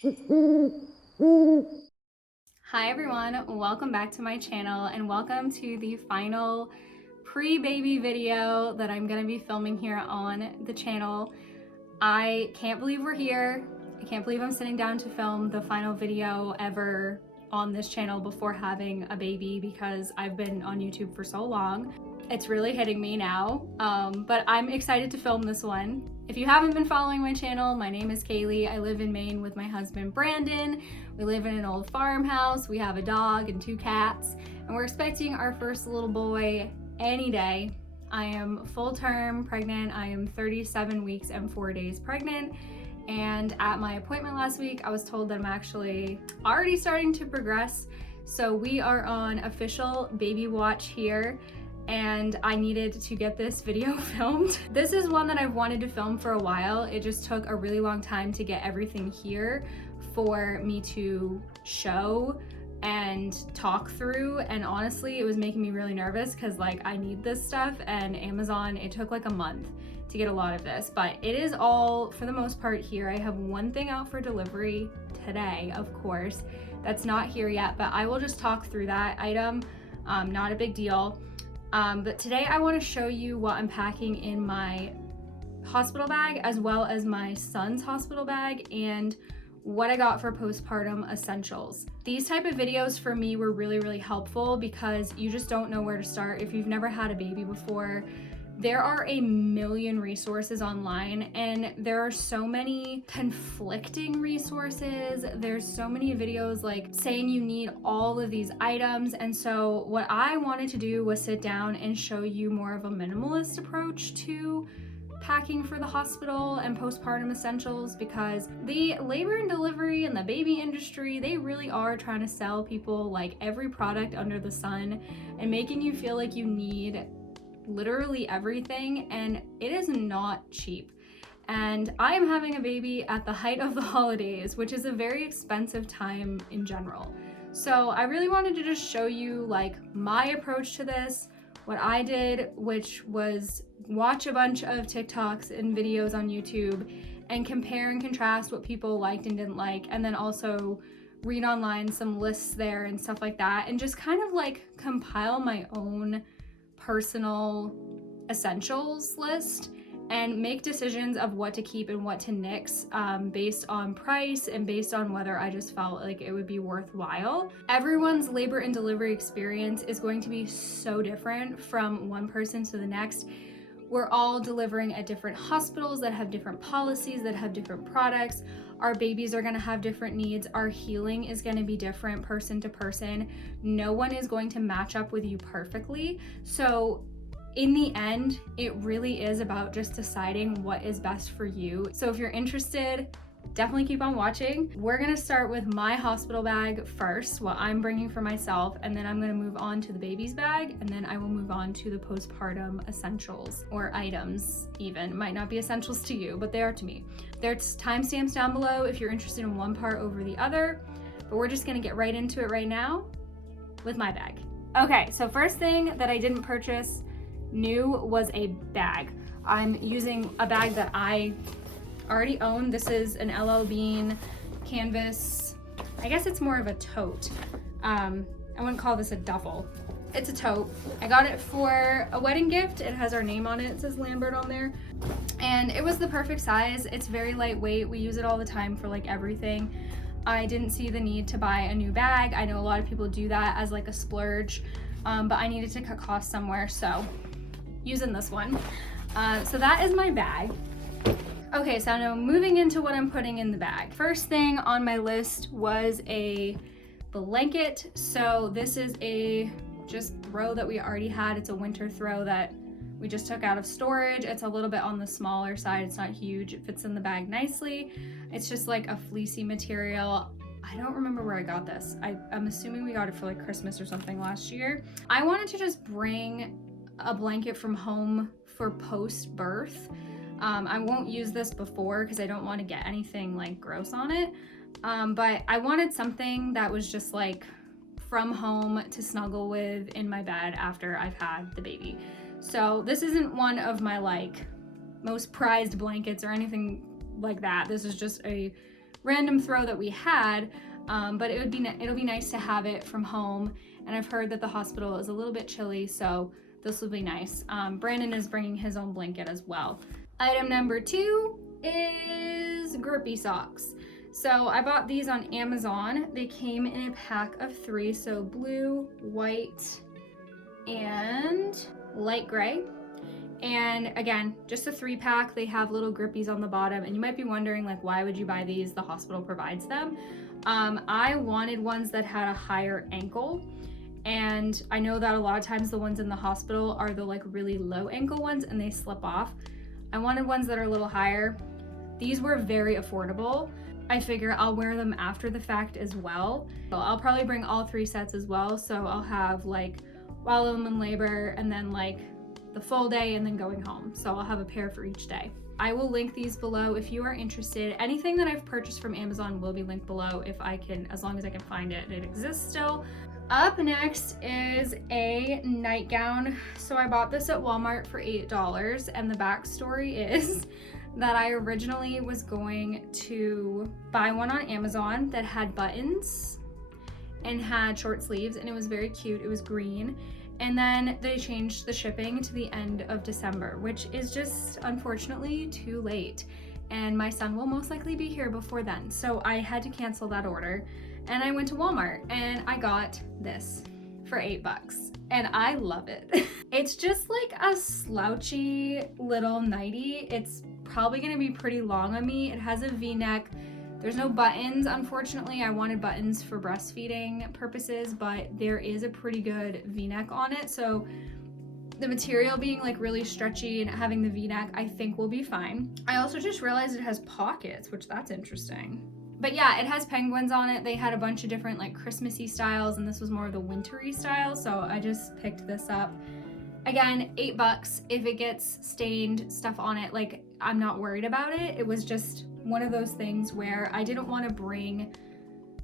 Hi everyone, welcome back to my channel and welcome to the final pre-baby video that I'm going to be filming here on the channel. I can't believe we're here. I can't believe I'm sitting down to film the final video ever on this channel before having a baby because I've been on YouTube for so long. It's really hitting me now, but I'm excited to film this one. If you haven't been following my channel, my name is Kaylee. I live in Maine with my husband Brandon. We live in an old farmhouse. We have a dog and 2 cats, and we're expecting our first little boy any day. I am full-term pregnant. I am 37 weeks and 4 days pregnant. And at my appointment last week, I was told that I'm actually already starting to progress. So we are on official baby watch here, and I needed to get this video filmed. This is one that I've wanted to film for a while. It just took a really long time to get everything here for me to show and talk through, and honestly it was making me really nervous because like I need this stuff, and Amazon, it took like a month to get a lot of this, but it is all for the most part here. I have one thing out for delivery today, of course, that's not here yet, but I will just talk through that item. Not a big deal. But today I want to show you what I'm packing in my hospital bag as well as my son's hospital bag and what I got for postpartum essentials. These type of videos for me were really helpful because you just don't know where to start if you've never had a baby before. There are a million resources online, and there are so many conflicting resources. There's so many videos like saying you need all of these items. And so what I wanted to do was sit down and show you more of a minimalist approach to packing for the hospital and postpartum essentials, because the labor and delivery and the baby industry, they really are trying to sell people like every product under the sun and making you feel like you need literally everything, and it is not cheap. And I am having a baby at the height of the holidays, which is a very expensive time in general. So I really wanted to just show you like my approach to this, what I did, which was watch a bunch of TikToks and videos on YouTube and compare and contrast what people liked and didn't like, and then also read online some lists there and stuff like that, and just kind of like compile my own personal essentials list and make decisions of what to keep and what to nix based on price and based on whether I just felt like it would be worthwhile. Everyone's labor and delivery experience is going to be so different from one person to the next. We're all delivering at different hospitals that have different policies, that have different products. Our babies are gonna have different needs. Our healing is gonna be different person to person. No one is going to match up with you perfectly. So in the end, it really is about just deciding what is best for you. So if you're interested, definitely keep on watching. We're gonna start with my hospital bag first, what I'm bringing for myself, and then I'm gonna move on to the baby's bag, and then I will move on to the postpartum essentials, or items even. Might not be essentials to you, but they are to me. There's timestamps down below if you're interested in one part over the other, but we're just gonna get right into it right now with my bag. Okay, so first thing that I didn't purchase new was a bag. I'm using a bag that I already own. This is an LL Bean canvas. I guess it's more of a tote. I wouldn't call this a duffel. It's a tote. I got it for a wedding gift. It has our name on it. It says Lambert on there. And it was the perfect size. It's very lightweight. We use it all the time for like everything. I didn't see the need to buy a new bag. I know a lot of people do that as like a splurge, but I needed to cut costs somewhere, so using this one. So that is my bag. Okay, so now moving into what I'm putting in the bag. First thing on my list was a blanket. So this is a just throw that we already had. It's a winter throw that we just took out of storage. It's a little bit on the smaller side. It's not huge. It fits in the bag nicely. It's just like a fleecy material. I don't remember where I got this. I'm assuming we got it for like Christmas or something last year. I wanted to just bring a blanket from home for post-birth. I won't use this before because I don't want to get anything like gross on it. But I wanted something that was just like from home to snuggle with in my bed after I've had the baby. So this isn't one of my like most prized blankets or anything like that. This is just a random throw that we had, but it'll be nice to have it from home. And I've heard that the hospital is a little bit chilly, so this will be nice. Brandon is bringing his own blanket as well. Item number 2 is grippy socks. So I bought these on Amazon. They came in a pack of 3, so blue, white, and light gray. And again, just a 3-pack. They have little grippies on the bottom, and you might be wondering, like, why would you buy these? The hospital provides them. I wanted ones that had a higher ankle, and I know that a lot of times the ones in the hospital are the like really low ankle ones and they slip off. I wanted ones that are a little higher. These were very affordable. I figure I'll wear them after the fact as well. I'll probably bring all 3 sets as well, so I'll have like while I'm in labor, and then like the full day, and then going home. So I'll have a pair for each day. I will link these below if you are interested. Anything that I've purchased from Amazon will be linked below if I can, as long as I can find it. It exists still. Up next is a nightgown. So I bought this at Walmart for $8, and the backstory is that I originally was going to buy one on Amazon that had buttons and had short sleeves, and it was very cute. It was green. And then they changed the shipping to the end of December, which is just unfortunately too late. And my son will most likely be here before then. So I had to cancel that order, and I went to Walmart and I got this for $8, and I love it. It's just like a slouchy little nightie. It's probably gonna be pretty long on me. It has a V-neck. There's no buttons, unfortunately. I wanted buttons for breastfeeding purposes, but there is a pretty good V-neck on it. So the material being like really stretchy and having the V-neck, I think will be fine. I also just realized it has pockets, which that's interesting. But yeah, it has penguins on it. They had a bunch of different like Christmassy styles, and this was more of the wintry style. So I just picked this up. Again, $8. If it gets stained stuff on it, like I'm not worried about it. It was just one of those things where I didn't want to bring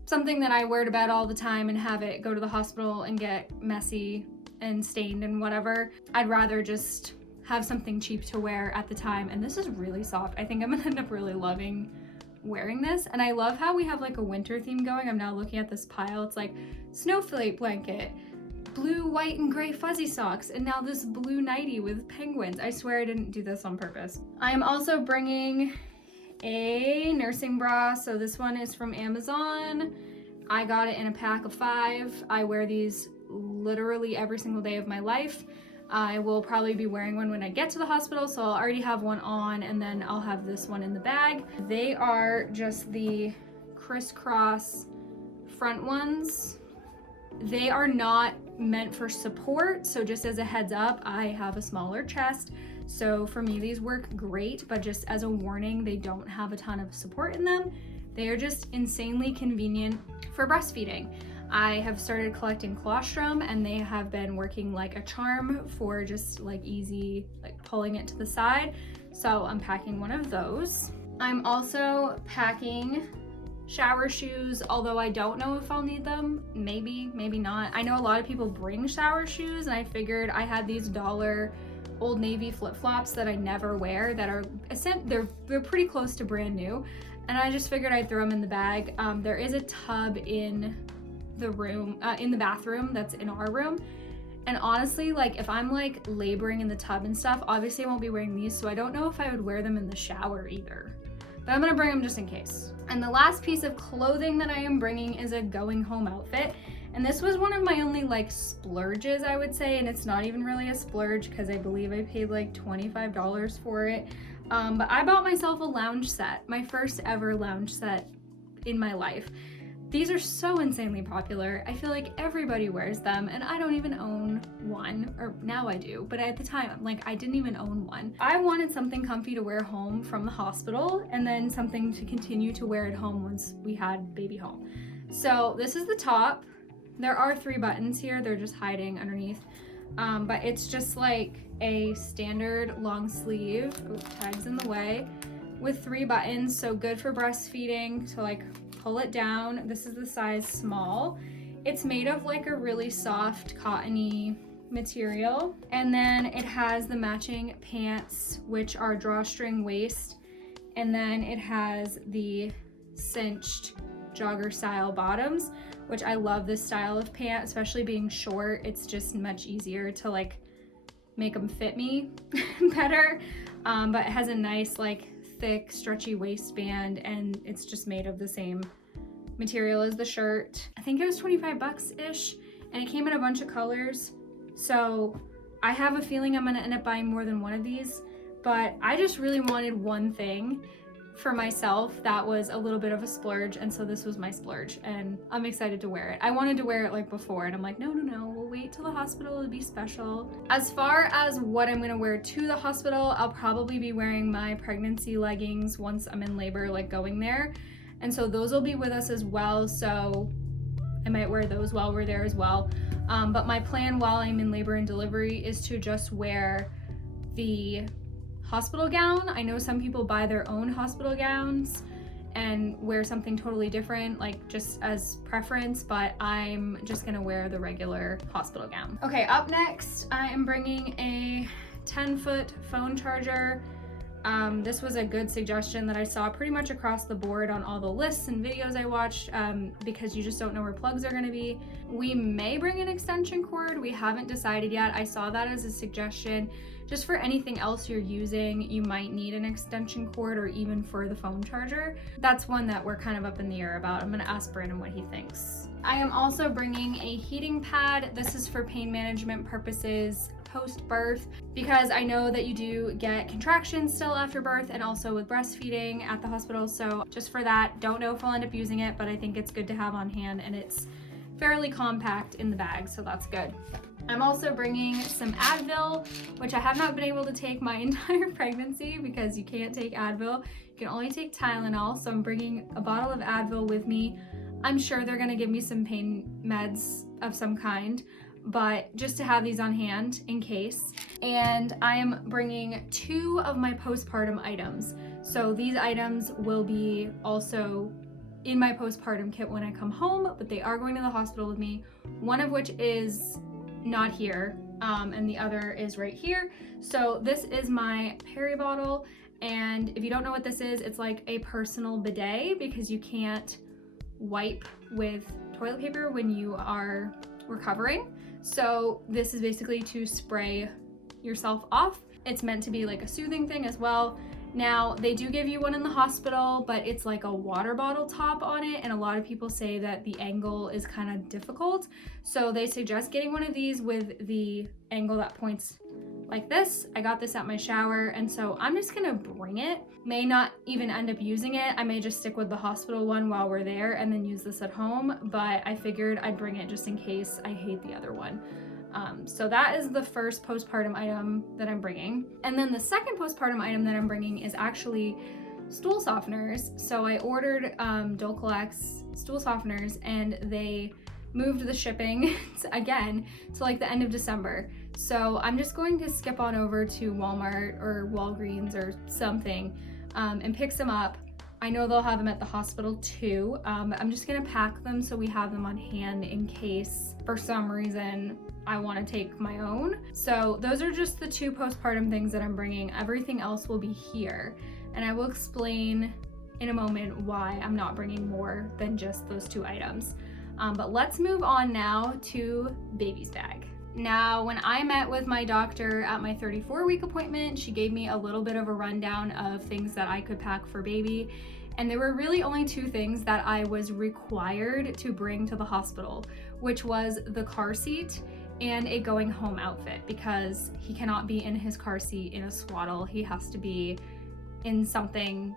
something that I wear to bed all the time and have it go to the hospital and get messy and stained and whatever. I'd rather just have something cheap to wear at the time. And this is really soft. I think I'm gonna end up really loving wearing this. And I love how we have like a winter theme going. I'm now looking at this pile. It's like snowflake blanket, blue, white, and gray fuzzy socks, and now this blue nightie with penguins. I swear I didn't do this on purpose. I am also bringing a nursing bra. So this one is from Amazon. I got it in a pack of 5. I wear these literally every single day of my life. I will probably be wearing one when I get to the hospital, so I'll already have one on, and then I'll have this one in the bag. They are just the crisscross front ones. They are not meant for support, so just as a heads up, I have a smaller chest, so for me these work great, but just as a warning, they don't have a ton of support in them. They are just insanely convenient for breastfeeding. I have started collecting colostrum, and they have been working like a charm for just like easy like pulling it to the side, so I'm packing one of those. I'm also packing shower shoes, although I don't know if I'll need them. Maybe, maybe not. I know a lot of people bring shower shoes, and I figured I had these $1 Old Navy flip-flops that I never wear that are they're pretty close to brand new, and I just figured I'd throw them in the bag. There is a tub in the room, in the bathroom that's in our room, and honestly, like if I'm like laboring in the tub and stuff, obviously I won't be wearing these, so I don't know if I would wear them in the shower either, but I'm gonna bring them just in case. And the last piece of clothing that I am bringing is a going home outfit. And this was one of my only like splurges, I would say. And it's not even really a splurge because I believe I paid like $25 for it. But I bought myself a lounge set, my first ever lounge set in my life. These are so insanely popular. I feel like everybody wears them, and I don't even own one, or now I do, but at the time, like I didn't even own one. I wanted something comfy to wear home from the hospital, and then something to continue to wear at home once we had baby home. So this is the top. There are 3 buttons here. They're just hiding underneath, but it's just like a standard long sleeve, tags in the way, with 3 buttons, so good for breastfeeding, to like pull it down. This is the size small. It's made of like a really soft cottony material, and then it has the matching pants, which are drawstring waist, and then it has the cinched jogger style bottoms, which I love this style of pant, especially being short. It's just much easier to like make them fit me better. But it has a nice like thick stretchy waistband, and it's just made of the same material as the shirt. I think it was 25 bucks ish, and it came in a bunch of colors. So I have a feeling I'm gonna end up buying more than one of these, but I just really wanted one thing for myself that was a little bit of a splurge, and so this was my splurge, and I'm excited to wear it. I wanted to wear it like before, and I'm like, no, we'll wait till the hospital, it'll be special. As far as what I'm gonna wear to the hospital, I'll probably be wearing my pregnancy leggings once I'm in labor, like going there. And so those will be with us as well, so I might wear those while we're there as well. But my plan while I'm in labor and delivery is to just wear the hospital gown. I know some people buy their own hospital gowns and wear something totally different, like just as preference, but I'm just gonna wear the regular hospital gown. Okay, up next, I am bringing a 10-foot phone charger. This was a good suggestion that I saw pretty much across the board on all the lists and videos I watched, because you just don't know where plugs are gonna be. We may bring an extension cord, we haven't decided yet. I saw that as a suggestion. Just for anything else you're using, you might need an extension cord, or even for the phone charger. That's one that we're kind of up in the air about. I'm gonna ask Brandon what he thinks. I am also bringing a heating pad. This is for pain management purposes post-birth, because I know that you do get contractions still after birth, and also with breastfeeding at the hospital. So just for that, don't know if I'll end up using it, but I think it's good to have on hand, and it's fairly compact in the bag, so that's good. I'm also bringing some Advil, which I have not been able to take my entire pregnancy because you can't take Advil. You can only take Tylenol, so I'm bringing a bottle of Advil with me. I'm sure they're gonna give me some pain meds of some kind, but just to have these on hand in case. And I am bringing 2 of my postpartum items. So these items will be also in my postpartum kit when I come home, but they are going to the hospital with me. One of which is not here, and the other is right here. So this is my peri bottle, and if you don't know what this is, it's like a personal bidet, because you can't wipe with toilet paper when you are recovering. So this is basically to spray yourself off. It's meant to be like a soothing thing as well. Now, they do give you one in the hospital, but it's like a water bottle top on it, and a lot of people say that the angle is kind of difficult. So they suggest getting one of these with the angle that points like this. I got this at my shower, and so I'm just gonna bring it. May not even end up using it. I may just stick with the hospital one while we're there and then use this at home, but I figured I'd bring it just in case. I hate the other one. So that is the first postpartum item that I'm bringing. And then the second postpartum item that I'm bringing is actually stool softeners. So I ordered Dolcolex stool softeners, and they moved the shipping again to like the end of December. So I'm just going to skip on over to Walmart or Walgreens or something and pick some up. I know they'll have them at the hospital too. I'm just gonna pack them so we have them on hand in case for some reason I want to take my own. So those are just the 2 postpartum things that I'm bringing. Everything else will be here, and I will explain in a moment why I'm not bringing more than just those 2 items. But let's move on now to baby's bag. Now, when I met with my doctor at my 34-week appointment, she gave me a little bit of a rundown of things that I could pack for baby. And there were really only 2 things that I was required to bring to the hospital, which was the car seat and a going home outfit, because he cannot be in his car seat in a swaddle. He has to be in something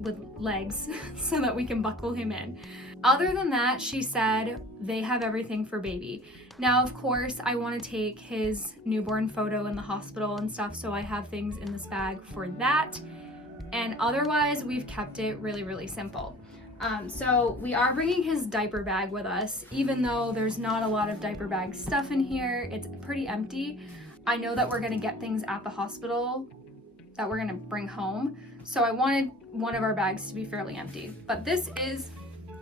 with legs so that we can buckle him in. Other than that, she said they have everything for baby. Now, of course, I want to take his newborn photo in the hospital and stuff, so I have things in this bag for that. And otherwise, we've kept it really, really simple. So we are bringing his diaper bag with us, even though there's not a lot of diaper bag stuff in here. It's pretty empty. I know that we're gonna get things at the hospital that we're gonna bring home. So I wanted one of our bags to be fairly empty. But this is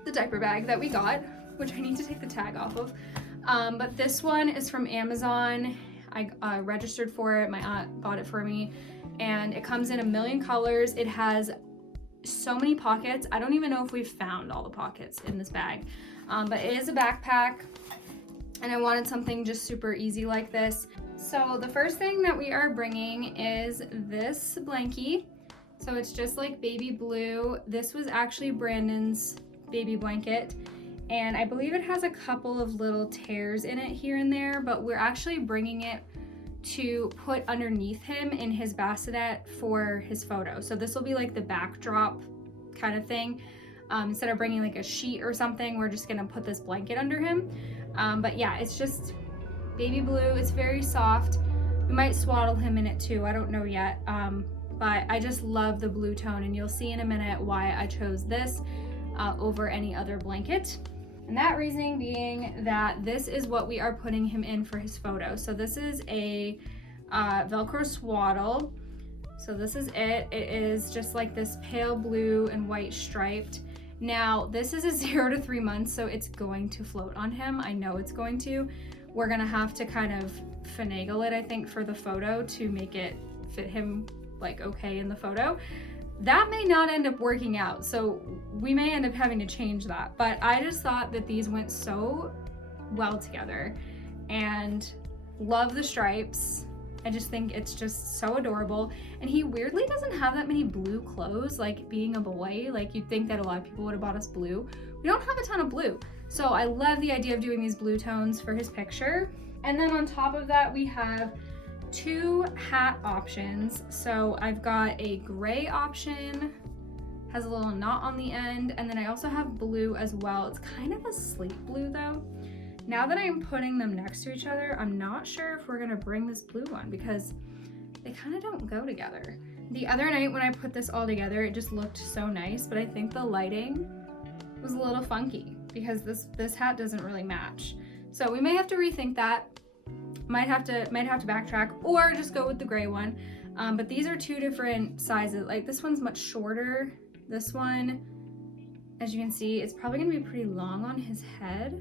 the diaper bag that we got, which I need to take the tag off of. But this one is from Amazon. I registered for it, my aunt bought it for me, and it comes in a million colors. It has so many pockets. I don't even know if we've found all the pockets in this bag, but it is a backpack, and I wanted something just super easy like this. So the first thing that we are bringing is this blankie. So it's just like baby blue. This was actually Brandon's baby blanket, and I believe it has a couple of little tears in it here and there, but we're actually bringing it to put underneath him in his bassinet for his photo. So this will be like the backdrop kind of thing. Instead of bringing like a sheet or something, we're just gonna put this blanket under him. But yeah, it's just baby blue. It's very soft. We might swaddle him in it too, I don't know yet. But I just love the blue tone, and you'll see in a minute why I chose this over any other blanket. And that reasoning being that this is what we are putting him in for his photo. So this is a Velcro swaddle. So this is it. It is just like this pale blue and white striped. Now this is a 0 to 3 months, so it's going to float on him. I know it's going to. We're gonna have to kind of finagle it, I think, for the photo to make it fit him like okay in the photo. That may not end up working out, so we may end up having to change that. But I just thought that these went so well together, and love the stripes. I just think it's just so adorable. And he weirdly doesn't have that many blue clothes, like being a boy. Like you'd think that a lot of people would have bought us blue. We don't have a ton of blue. So I love the idea of doing these blue tones for his picture. And then on top of that, we have 2 hat options. So I've got a gray option, has a little knot on the end, and then I also have blue as well. It's kind of a slate blue though. Now that I'm putting them next to each other, I'm not sure if we're gonna bring this blue one because they kind of don't go together. The other night when I put this all together, it just looked so nice, but I think the lighting was a little funky because this hat doesn't really match. So we may have to rethink that. Might have to backtrack or just go with the gray one. But these are 2 different sizes. Like this one's much shorter. This one, as you can see, it's probably gonna be pretty long on his head.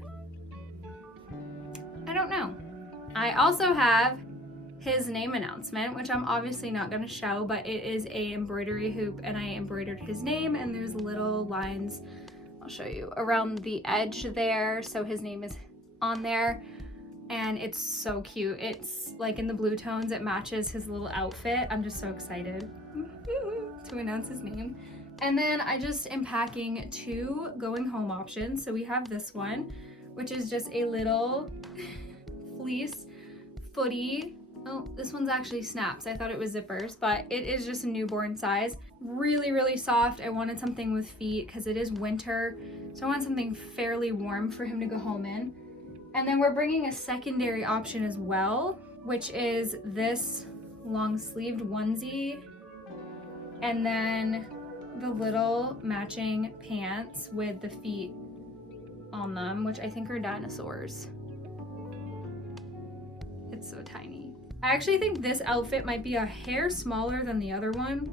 I don't know. I also have his name announcement, which I'm obviously not gonna show, but it is a embroidery hoop, and I embroidered his name, and there's little lines, I'll show you, around the edge there. So his name is on there. And it's so cute. It's like in the blue tones, it matches his little outfit. I'm just so excited to announce his name. And then I just am packing 2 going home options. So we have this one, which is just a little fleece footy. Oh, this one's actually snaps. I thought it was zippers, but it is just a newborn size. Really, really soft. I wanted something with feet because it is winter. So I want something fairly warm for him to go home in. And then we're bringing a secondary option as well, which is this long sleeved onesie, and then the little matching pants with the feet on them, which I think are dinosaurs. It's so tiny. I actually think this outfit might be a hair smaller than the other one.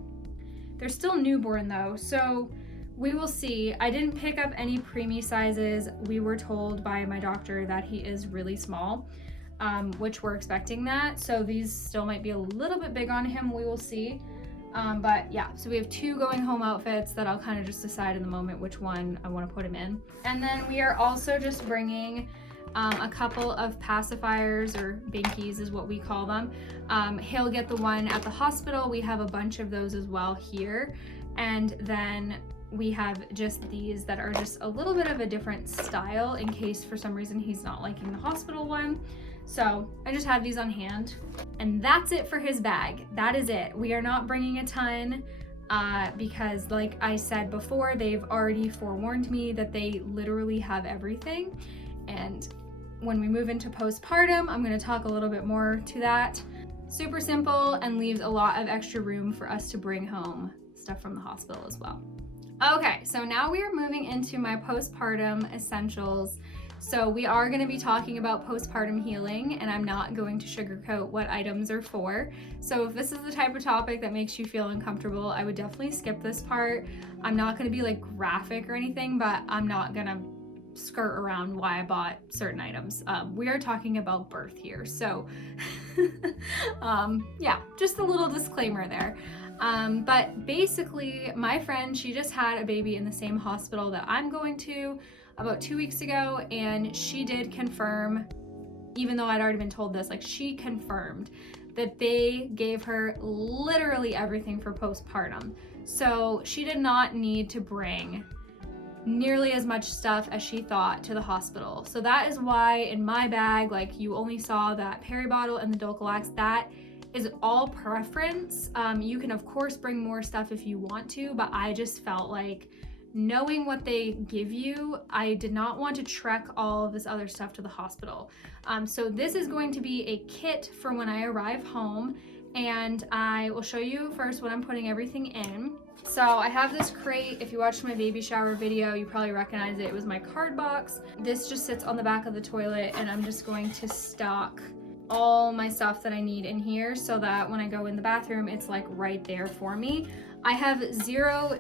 They're still newborn though, so we will see. I didn't pick up any preemie sizes. We were told by my doctor that he is really small, which we're expecting that. So these still might be a little bit big on him. We will see. But yeah, so we have 2 going home outfits that I'll kind of just decide in the moment which one I want to put him in. And then we are also just bringing a couple of pacifiers, or binkies is what we call them. He'll get the one at the hospital. We have a bunch of those as well here. And then we have just these that are just a little bit of a different style in case for some reason he's not liking the hospital one. So I just have these on hand. And that's it for his bag. That is it. We are not bringing a ton because like I said before, they've already forewarned me that they literally have everything. And when we move into postpartum, I'm gonna talk a little bit more to that. Super simple and leaves a lot of extra room for us to bring home stuff from the hospital as well. Okay, so now we are moving into my postpartum essentials. So we are going to be talking about postpartum healing, and I'm not going to sugarcoat what items are for. So if this is the type of topic that makes you feel uncomfortable, I would definitely skip this part. I'm not going to be like graphic or anything, but I'm not going to skirt around why I bought certain items. We are talking about birth here, so yeah, just a little disclaimer there. But basically, my friend, she just had a baby in the same hospital that I'm going to about 2 weeks ago, and she did confirm, even though I'd already been told this, like she confirmed that they gave her literally everything for postpartum. So she did not need to bring nearly as much stuff as she thought to the hospital. So that is why in my bag, like you only saw that peri bottle and the Dulcolax. That is all preference. You can of course bring more stuff if you want to, but I just felt like knowing what they give you, I did not want to trek all of this other stuff to the hospital. So this is going to be a kit for when I arrive home, and I will show you first what I'm putting everything in. So I have this crate. If you watched my baby shower video, you probably recognize it. It was my card box. This just sits on the back of the toilet, and I'm just going to stock all my stuff that I need in here so that when I go in the bathroom, it's like right there for me. I have zero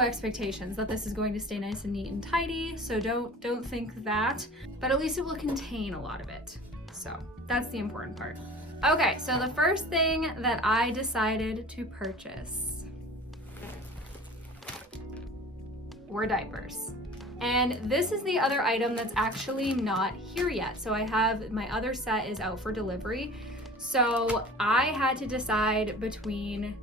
expectations that this is going to stay nice and neat and tidy, so don't think that, but at least it will contain a lot of it. So that's the important part. Okay, so the first thing that I decided to purchase were diapers. And this is the other item that's actually not here yet. So I have, my other set is out for delivery. So I had to decide between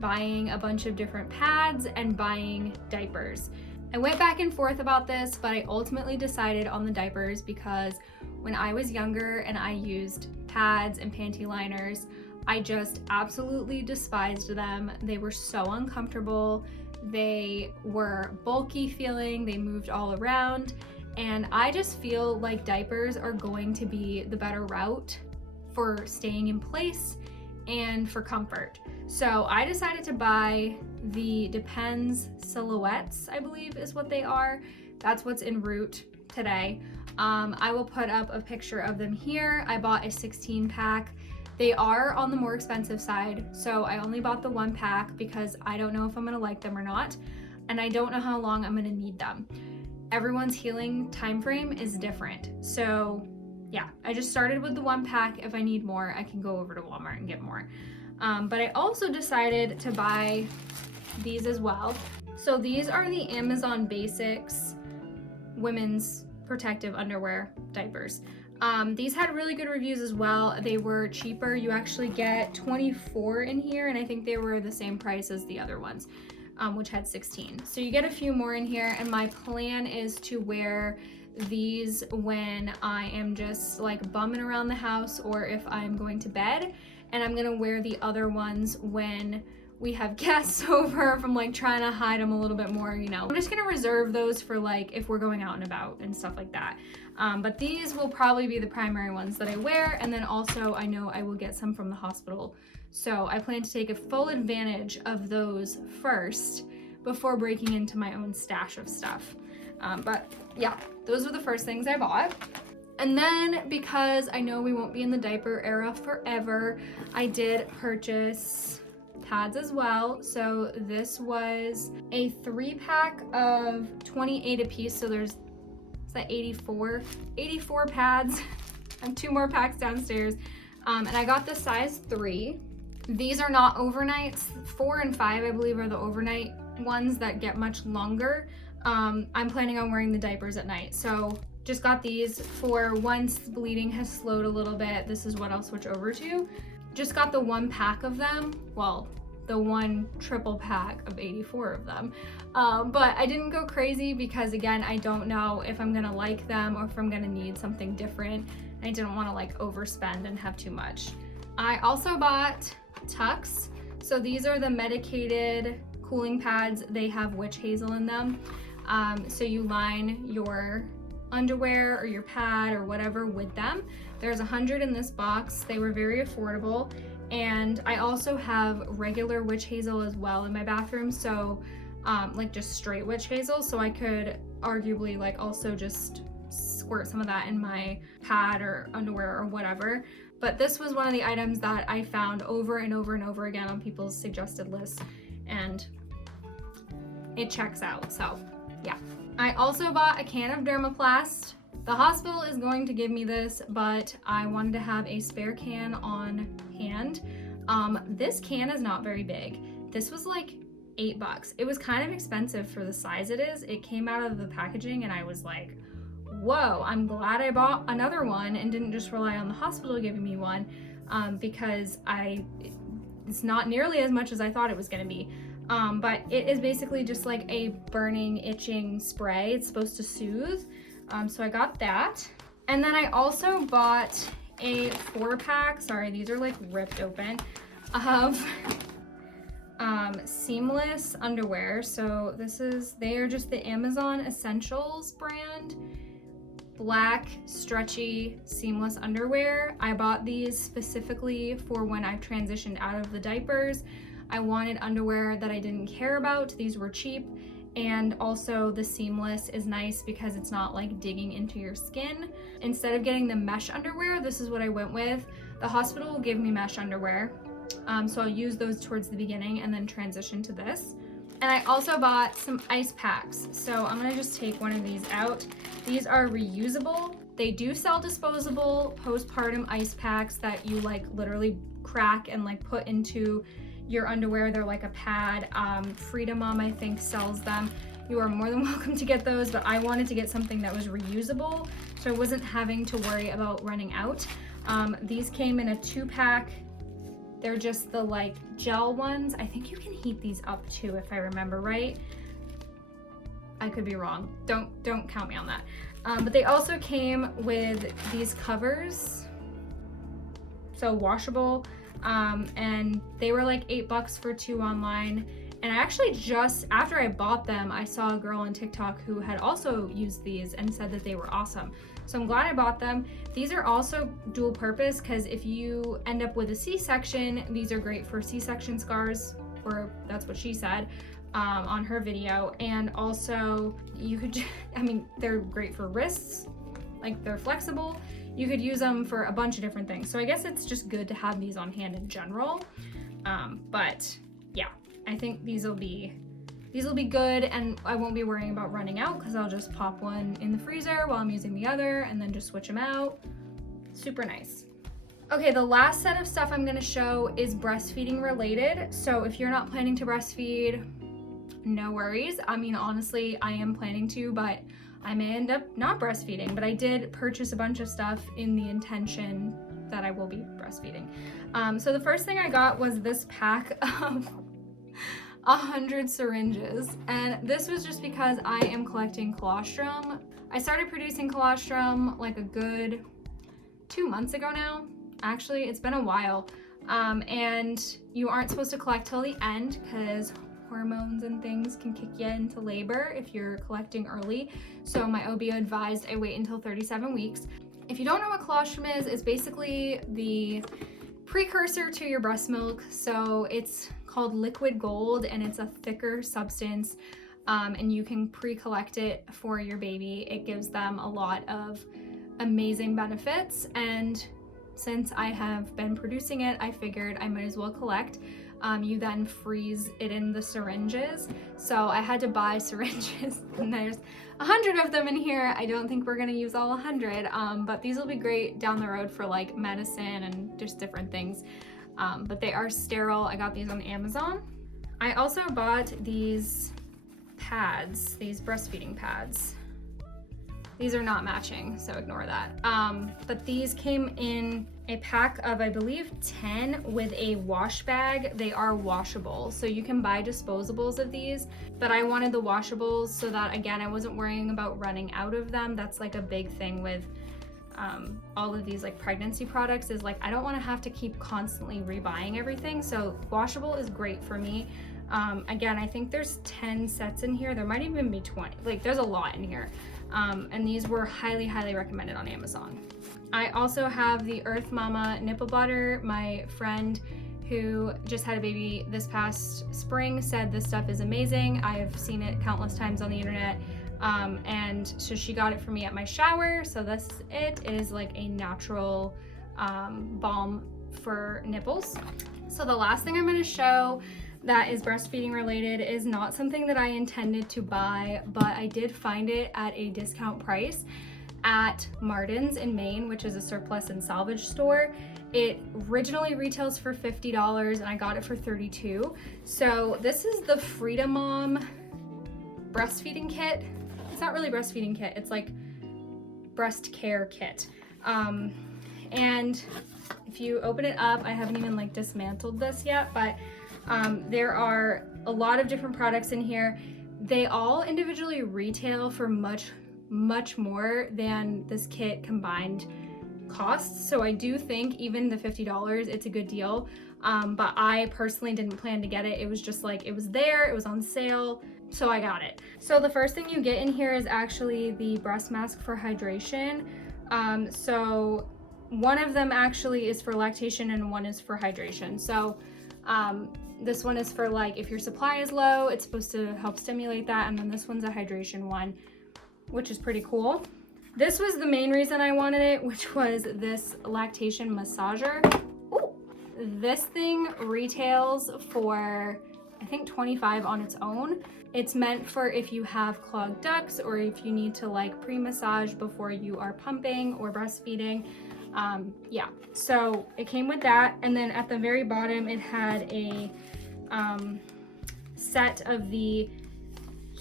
buying a bunch of different pads and buying diapers. I went back and forth about this, but I ultimately decided on the diapers because when I was younger and I used pads and panty liners, I just absolutely despised them. They were so uncomfortable. They were bulky feeling, they moved all around, and I just feel like diapers are going to be the better route for staying in place and for comfort. So I decided to buy the Depends Silhouettes, I believe is what they are. That's what's en route today. I will put up a picture of them here. I bought a 16 pack. They are on the more expensive side, so I only bought the 1 pack because I don't know if I'm gonna like them or not, and I don't know how long I'm gonna need them. Everyone's healing time frame is different. So yeah, I just started with the 1 pack. If I need more, I can go over to Walmart and get more. But I also decided to buy these as well. So these are the Amazon Basics women's protective underwear diapers. These had really good reviews as well. They were cheaper. You actually get 24 in here, and I think they were the same price as the other ones, which had 16. So you get a few more in here, and my plan is to wear these when I am just like bumming around the house or if I'm going to bed, and I'm gonna wear the other ones when we have guests over from like trying to hide them a little bit more, you know. I'm just gonna reserve those for like if we're going out and about and stuff like that. But these will probably be the primary ones that I wear, and then also I know I will get some from the hospital. So I plan to take a full advantage of those first before breaking into my own stash of stuff. But yeah, those were the first things I bought. And then because I know we won't be in the diaper era forever, I did purchase pads as well. So this was a 3-pack of 28 a piece. So there's, is that 84 pads. I have 2 more packs downstairs. And I got the size 3. These are not overnights. 4 and 5, I believe, are the overnight ones that get much longer. I'm planning on wearing the diapers at night. So just got these for once bleeding has slowed a little bit. This is what I'll switch over to. Just got the 1 pack of them. Well, the 1 triple pack of 84 of them. But I didn't go crazy because again, I don't know if I'm gonna like them or if I'm gonna need something different. I didn't wanna like overspend and have too much. I also bought Tucks. So these are the medicated cooling pads. They have witch hazel in them. So you line your underwear or your pad or whatever with them. There's 100 in this box. They were very affordable. And I also have regular witch hazel as well in my bathroom. So like just straight witch hazel. So I could arguably like also just squirt some of that in my pad or underwear or whatever. But this was one of the items that I found over and over and over again on people's suggested lists, and it checks out. So yeah. I also bought a can of Dermaplast. The hospital is going to give me this, but I wanted to have a spare can on hand. This can is not very big. This was like $8. It was kind of expensive for the size it is. It came out of the packaging and I was like, whoa, I'm glad I bought another one and didn't just rely on the hospital giving me one, because it's not nearly as much as I thought it was gonna be. But it is basically just like a burning, itching spray. It's supposed to soothe. So I got that. And then I also bought a 4-pack, sorry, these are like ripped open, of seamless underwear. So they are just the Amazon Essentials brand, black, stretchy, seamless underwear. I bought these specifically for when I've transitioned out of the diapers. I wanted underwear that I didn't care about. These were cheap. And also the seamless is nice because it's not like digging into your skin. Instead of getting the mesh underwear, this is what I went with. The hospital will give me mesh underwear. So I'll use those towards the beginning and then transition to this. And I also bought some ice packs. So I'm gonna just take one of these out. These are reusable. They do sell disposable postpartum ice packs that you like literally crack and like put into your underwear. They're like a pad. Freedom Mom, I think, sells them. You are more than welcome to get those, but I wanted to get something that was reusable so I wasn't having to worry about running out. These came in a 2-pack. They're just the like gel ones. I think you can heat these up too, if I remember right. I could be wrong. Don't count me on that. But they also came with these covers, so washable. And they were like $8 for 2 online. And I actually just, after I bought them, I saw a girl on TikTok who had also used these and said that they were awesome. So I'm glad I bought them. These are also dual purpose because if you end up with a C-section, these are great for C-section scars, or that's what she said on her video. And also you could, I mean, they're great for wrists, like they're flexible. You could use them for a bunch of different things. So I guess it's just good to have these on hand in general. But yeah, I think these will be good, and I won't be worrying about running out because I'll just pop one in the freezer while I'm using the other and then just switch them out. Super nice. Okay, the last set of stuff I'm gonna show is breastfeeding related. So if you're not planning to breastfeed, no worries. I mean, honestly, I am planning to, but I may end up not breastfeeding, but I did purchase a bunch of stuff in the intention that I will be breastfeeding. So the first thing I got was this pack of 100 syringes, and this was just because I am collecting colostrum. I started producing colostrum like a good 2 months ago now. Actually, it's been a while. And you aren't supposed to collect till the end because hormones and things can kick you into labor if you're collecting early. So my OB advised I wait until 37 weeks. If you don't know what colostrum is, it's basically the precursor to your breast milk. So it's called liquid gold and it's a thicker substance, and you can pre-collect it for your baby. It gives them a lot of amazing benefits, and since I have been producing it, I figured I might as well collect. You then freeze it in the syringes. So I had to buy syringes and there's 100 of them in here. I don't think we're gonna use all 100, but these will be great down the road for like medicine and just different things. But they are sterile. I got these on Amazon. I also bought these pads, these breastfeeding pads. These are not matching, so ignore that. But these came in a pack of, I believe, 10 with a wash bag. They are washable, so you can buy disposables of these, but I wanted the washables so that, again, I wasn't worrying about running out of them. That's like a big thing with all of these like pregnancy products, is like I don't want to have to keep constantly rebuying everything, so washable is great for me. Again, I think there's 10 sets in here. There might even be 20. Like, there's a lot in here. And these were highly, highly recommended on Amazon. I also have the Earth Mama nipple butter. My friend who just had a baby this past spring said this stuff is amazing. I have seen it countless times on the internet. And so she got it for me at my shower. So this is it. It is like a natural balm for nipples. So the last thing I'm going to show that is breastfeeding related is not something that I intended to buy, but I did find it at a discount price at Martin's in Maine, which is a surplus and salvage store. It originally retails for $50 and I got it for $32. So this is the Freedom Mom breastfeeding kit. It's not really breastfeeding kit, it's like breast care kit. And if you open it up, I haven't even like dismantled this yet, but there are a lot of different products in here. They all individually retail for much more than this kit combined costs. So I do think even the $50, it's a good deal. But I personally didn't plan to get it. It was just like, it was there, it was on sale, so I got it. So the first thing you get in here is actually the breast mask for hydration. So one of them actually is for lactation and one is for hydration. So this one is for like if your supply is low, it's supposed to help stimulate that, and then this one's a hydration one, which is pretty cool. This was the main reason I wanted it, which was this lactation massager. Ooh. This thing retails for, I think, $25 on its own. It's meant for if you have clogged ducts or if you need to like pre-massage before you are pumping or breastfeeding. Yeah, so it came with that, and then at the very bottom it had a set of the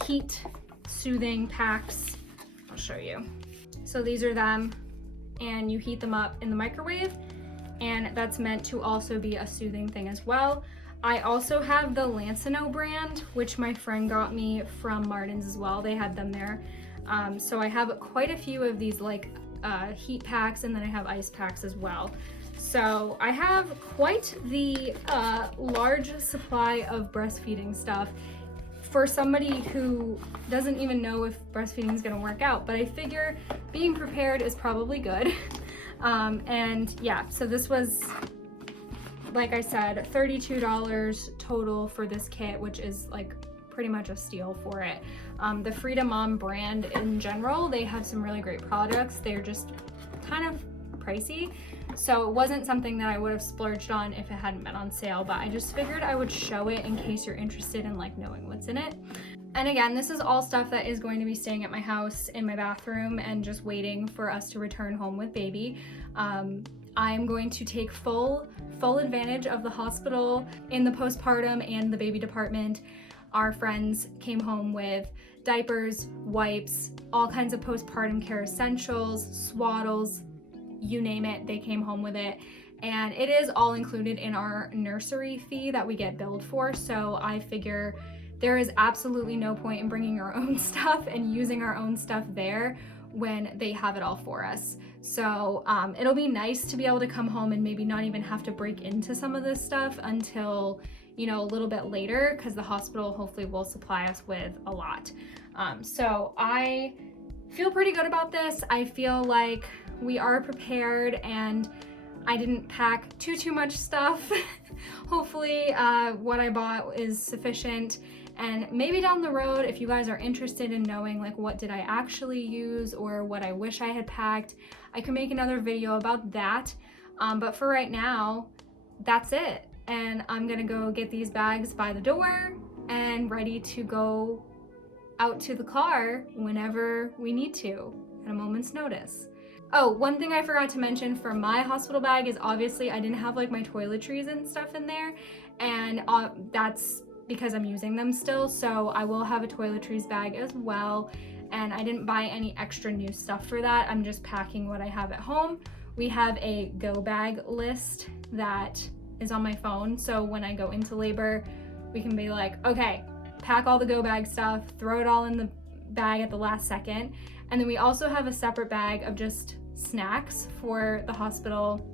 heat soothing packs. I'll show you. So these are them, and you heat them up in the microwave, and that's meant to also be a soothing thing as well. I also have the Lancino brand, which my friend got me from Martin's as well. They had them there. So I have quite a few of these like heat packs, and then I have ice packs as well. So I have quite the large supply of breastfeeding stuff for somebody who doesn't even know if breastfeeding is going to work out, but I figure being prepared is probably good. And yeah, so this was, like I said, $32 total for this kit, which is like pretty much a steal for it. The Freedom Mom brand in general, they have some really great products. They're just kind of pricey, so it wasn't something that I would have splurged on if it hadn't been on sale, but I just figured I would show it in case you're interested in like knowing what's in it. And again, this is all stuff that is going to be staying at my house in my bathroom and just waiting for us to return home with baby. I'm going to take full advantage of the hospital in the postpartum and the baby department. Our friends came home with diapers, wipes, all kinds of postpartum care essentials, swaddles, you name it, they came home with it. And it is all included in our nursery fee that we get billed for. So I figure there is absolutely no point in bringing our own stuff and using our own stuff there when they have it all for us. So it'll be nice to be able to come home and maybe not even have to break into some of this stuff until, you know, a little bit later, because the hospital hopefully will supply us with a lot. So I feel pretty good about this. I feel like we are prepared and I didn't pack too much stuff. Hopefully what I bought is sufficient. And maybe down the road, if you guys are interested in knowing like what did I actually use or what I wish I had packed, I can make another video about that. But for right now, that's it. And I'm gonna go get these bags by the door and ready to go out to the car whenever we need to at a moment's notice. Oh, one thing I forgot to mention for my hospital bag is obviously I didn't have like my toiletries and stuff in there, and that's because I'm using them still, so I will have a toiletries bag as well, and I didn't buy any extra new stuff for that. I'm just packing what I have at home. We have a go bag list that is on my phone, so when I go into labor, we can be like, okay, pack all the go bag stuff, throw it all in the bag at the last second. And then we also have a separate bag of just snacks for the hospital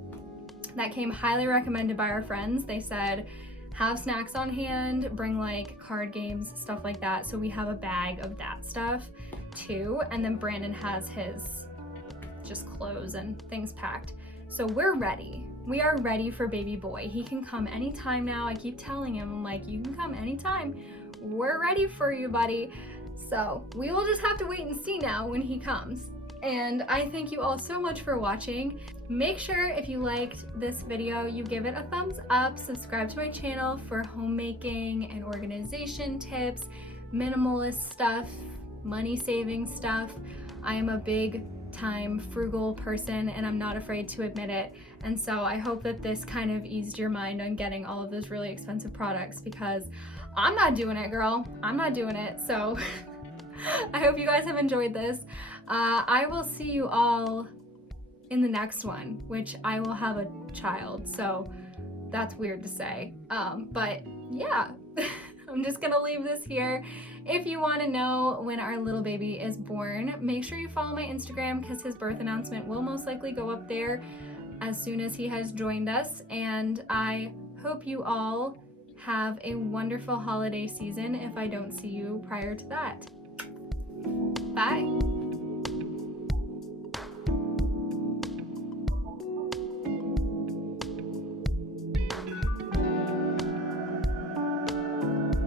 that came highly recommended by our friends. They said, have snacks on hand, bring like card games, stuff like that. So we have a bag of that stuff too. And then Brandon has his just clothes and things packed. So we're ready. We are ready for baby boy. He can come anytime now. I keep telling him, I'm like, you can come anytime. We're ready for you, buddy. So we will just have to wait and see now when he comes. And I thank you all so much for watching. Make sure if you liked this video, you give it a thumbs up, subscribe to my channel for homemaking and organization tips, minimalist stuff, money saving stuff. I am a big time frugal person and I'm not afraid to admit it. And so I hope that this kind of eased your mind on getting all of those really expensive products, because I'm not doing it, girl. I'm not doing it. So I hope you guys have enjoyed this. I will see you all in the next one, which I will have a child. So that's weird to say. But yeah, I'm just gonna leave this here. If you want to know when our little baby is born, make sure you follow my Instagram, because his birth announcement will most likely go up there as soon as he has joined us. And I hope you all have a wonderful holiday season if I don't see you prior to that. Bye.